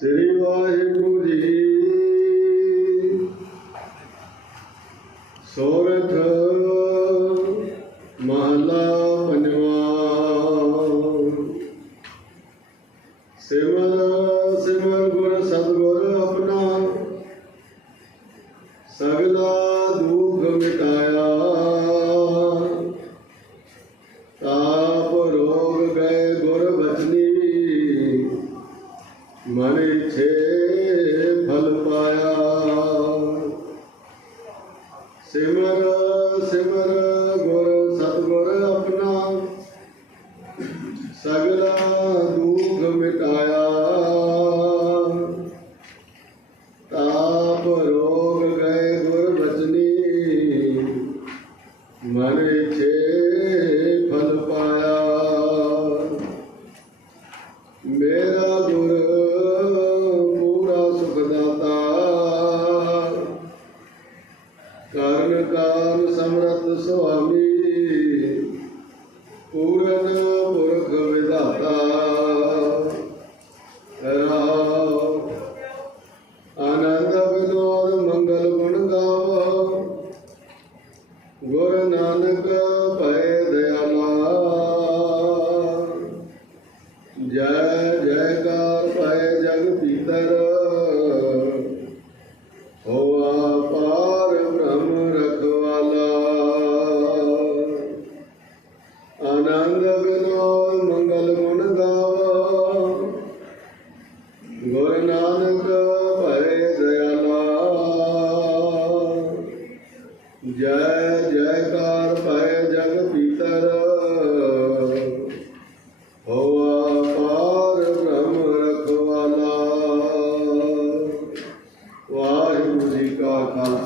ਸ੍ਰੀ ਵਾਹਿਗੁਰੂ ਜੀ। ਸੋਰਠ ਮਹਲਾ ਪੰਜਵਾ ਸਿਮਰ ਸਿਮਰ ਗੁਰ ਸਤਿਗੁਰ ਆਪਣਾ। ਸਗਲਾ ਮਨ ਛੇ ਫਲ ਪਾਇਆ। ਸਿਮਰ ਸਿਮਰ ਗੁਰ ਸਤਿਗੁਰ ਆਪਣਾ, ਸਗਲਾ ਦੁੱਖ ਮਿਟਾਇਆ। ਤਾਪ ਰੋਗ ਗਏ ਗੁਰ ਬਚਨੀ ਮਨ ਛੇ ਫਲ ਪਾਇਆ। ਮੇਰਾ ਕਰਨ ਕਾਲ ਸਮਰਤ ਸੁਆਮੀ। ਪੂਰਨ ਪੁਰਖ ਵਿਧਾਤਾ। ਰਾਮ ਆਨੰਦ ਵਿਨੋਦ ਮੰਗਲ ਗੁਣ ਗਾਵੋ। ਗੁਰ ਨਾਨਕ ਭੈ ਨਾਨਕ ਭੈ ਦਇਆਲਾ। ਜੈ, ਜੈਕਾਰ ਭੈ ਜਗ ਪੀਤਰ ਹੋਆ ਪਾਰ ਬ੍ਰਹਮ ਰਖਵਾਲਾ। ਵਾਹਿਗੁਰੂ ਜੀ ਕਾ ਖਾਲਸਾ।